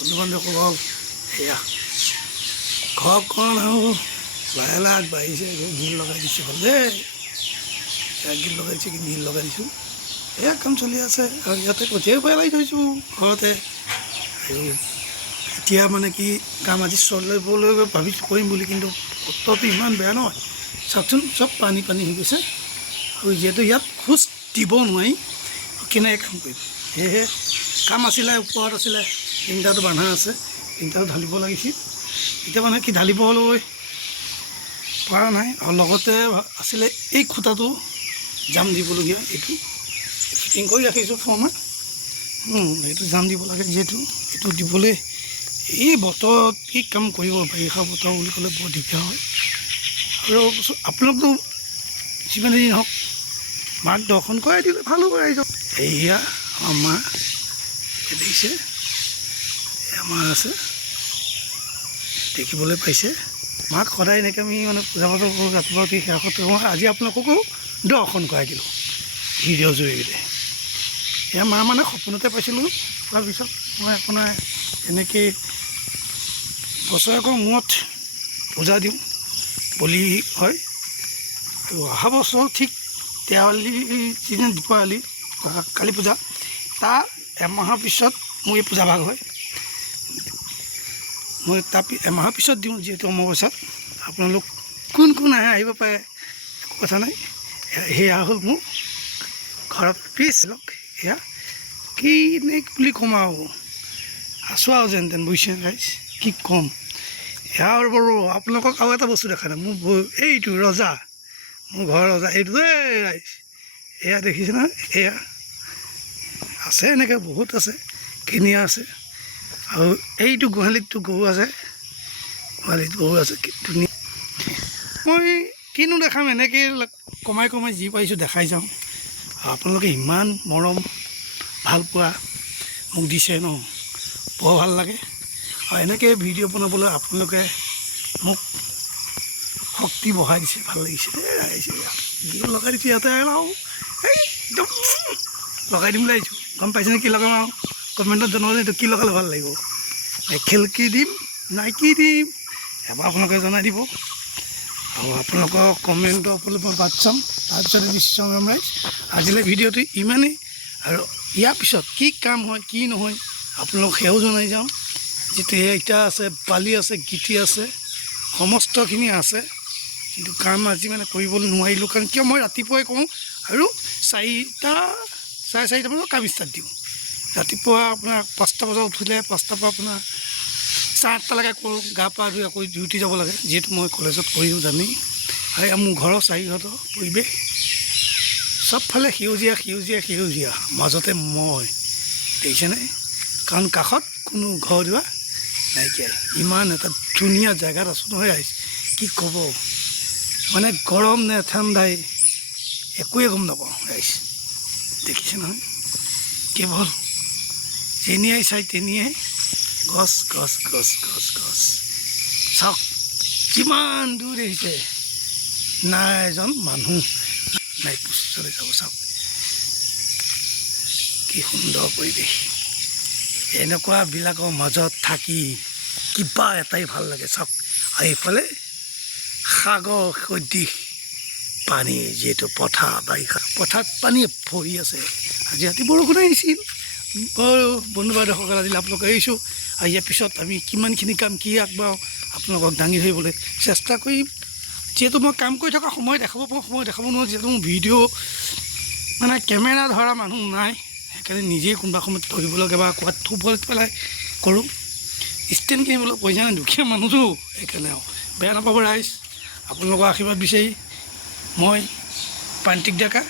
বন্ধু-বান্ধৱসকল এয়া ঘৰখন আৰু লাহে লাহে আগবাঢ়িছে গিল লগাই দিছে হ'ল দেই গিল লগাই দিছে গিল লগাই দিছোঁ এয়া কাম চলি আছে আৰু ইয়াতে কঠীয়াও পেলাই থৈছোঁ ঘৰতে আৰু এতিয়া মানে কি কাম আজি চলিবলৈ ভাবিছোঁ কৰিম বুলি কিন্তু বতৰটো ইমান বেয়া নহয় চাওকচোন চব পানী পানী হৈ গৈছে আৰু যিহেতু ইয়াত খোজ দিব নোৱাৰি কেনেকৈ কাম কৰিম সেয়েহে কাম আছিলে ওপৰত আছিলে তিনিটাটো বান্ধা আছে তিনিটাটো ঢালিব লাগিছিল এতিয়া মানে কি ঢালিবলৈ পৰা নাই আৰু লগতে আছিলে এই খুঁটাটো জাম দিবলগীয়া এইটো ফিটিং কৰি ৰাখিছোঁ ফৰ্মত এইটো জাম দিব লাগে যিহেতু এইটো দিবলৈ এই বতৰত কি কাম কৰিব বাৰিষা বতৰ বুলি ক'লে বৰ দিগদাৰ হয় আৰু আপোনালোকতো যিমানে দিন হওক মাক দৰ্শন কৰাই দিলে ভালো কৰাই যাওক এয়া আমাৰ মা দেখিছে এয়া মা আছে দেখিবলৈ পাইছে মাক সদায় এনেকৈ আমি মানে পূজা পাতল কৰোঁ ৰাতিপুৱা উঠি শেষত আজি আপোনালোককো দৰ্শন কৰাই দিলোঁ ভিডিঅ' জৰিয়তে এয়া মা মানে সপোনতে পাইছিলোঁ তাৰপিছত মই আপোনাৰ এনেকৈ বছৰেকৰ মূৰত পূজা দিওঁ বলি হয় আৰু অহা বছৰ ঠিক দেৱালী যিদিনা দীপাৱলী কালী পূজা তাৰ এমাহৰ পিছত মোৰ এই পূজা ভাগ হয় মই তাৰ এমাহৰ পিছত দিওঁ যিহেতু অমাৱস্যাত আপোনালোক কোন কোন আহে আহিব পাৰে একো কথা নাই সেয়া হ'ল মোৰ ঘৰত পিছ লওক সেয়া কি নে বুলি ক'ম আৰু আছোঁ আৰু যেন তেন বুজিছে গাইছ কি ক'ম এয়া আৰু বাৰু আপোনালোকক আৰু এটা বস্তু দেখা নাই মোৰ এইটো ৰজা মোৰ ঘৰৰ ৰজা এইটো দেই ৰাইজ এয়া দেখিছে নহয় এয়া আছে এনেকৈ বহুত আছে কিনিয়া আছে আৰু এইটো গোহালিতটো গৰু আছে গোহালিত গৰু আছে ধুনীয়া মই কিনো দেখাম এনেকৈ কমাই কমাই যি পাৰিছোঁ দেখাই যাওঁ আপোনালোকে ইমান মৰম ভাল পোৱা মোক দিছে ন বৰ ভাল লাগে আৰু এনেকৈ ভিডিঅ' বনাবলৈ আপোনালোকে মোক শক্তি বঢ়াই দিছে ভাল লাগিছে দেই আহিছে গিল লগাই দিছোঁ ইয়াতে আৰু একদম লগাই দিম বুলি আহিছোঁ গম পাইছেনে কি লগাম আৰু কমেণ্টত জনাব এইটো কি লগালে ভাল লাগিব মেখেল কি দিম নাইকি দিম এবাৰ আপোনালোকে জনাই দিব আৰু আপোনালোকৰ কমেণ্টৰ ওপৰত মই বাট চাম তাৰপিছতে নিশ্চয় ৰাইজ আজিলৈ ভিডিঅ'টো ইমানেই আৰু ইয়াৰ পিছত কি কাম হয় কি নহয় আপোনালোক সেয়াও জনাই যাওঁ যিটো ইটা আছে বালি আছে গিটি আছে সমস্তখিনি আছে কিন্তু কাম আজি মানে কৰিবলৈ নোৱাৰিলোঁ কাৰণ কিয় মই ৰাতিপুৱাই কওঁ আৰু চাৰে চাৰিটামানত কাম ষ্টাৰ্ট দিওঁ ৰাতিপুৱা আপোনাৰ 5টা বজাত উঠিলে 5টাৰ পৰা আপোনাৰ 8টালৈকে কৰোঁ গা পা ধুই আকৌ ডিউটি যাব লাগে যিহেতু মই কলেজত পঢ়িও জানেই আৰু মোৰ ঘৰৰ চাৰিঘৰ পৰিৱেশ চবফালে সেউজীয়া সেউজীয়া সেউজীয়া মাজতে মই দেখিছেনে কাৰণ কাষত কোনো ঘৰ দুৱাৰ নাইকিয়া ইমান এটা ধুনীয়া জেগাত আছোঁ নহয় আহিছে কি ক'ব মানে গৰম নে ঠাণ্ডাই একোৱে গম নাপাওঁ আহিছে দেখিছে নহয় কেৱল যেনিয়াই চাই তেনিয়াই গছ গছ গছ গছ গছ চাওক কিমান দূৰ দেখিছে নাই এজন মানুহ নাই কোচলৈ যাব চাওক কি সুন্দৰ পৰিৱেশ এনেকুৱাবিলাকৰ মাজত থাকি কিবা এটাই ভাল লাগে চাওক আৰু এইফালে সাগৰ সদৃশ পানী যিহেতু পথাৰ বাৰিষা পথাৰত পানী ভৰি আছে আজি ৰাতি বৰষুণ আহিছিল বন্ধু বান্ধৱসকল আজিলৈ আপোনালোকে আহিছোঁ আৰু ইয়াৰ পিছত আমি কিমানখিনি কাম কি আগবাঢ়াওঁ আপোনালোকক দাঙি ধৰিবলৈ চেষ্টা কৰিম যিহেতু মই কাম কৰি থকা সময় দেখাব পাৰোঁ সময় দেখাব নোৱাৰোঁ যিহেতু মোৰ ভিডিঅ' মানে কেমেৰা ধৰা মানুহ নাই সেইকাৰণে নিজেই কোনোবা সময়ত ধৰিব লাগে বা ক'ৰবাত থুবলৈ পেলাই কৰোঁ ষ্টেণ্ড কিনিবলৈ পইচা নাই দুখীয়া মানুহটো সেইকাৰণে আৰু বেয়া নাপাব ৰাইজ আপোনালোকৰ আশীৰ্বাদ বিচাৰি মই প্ৰান্তিক ডেকা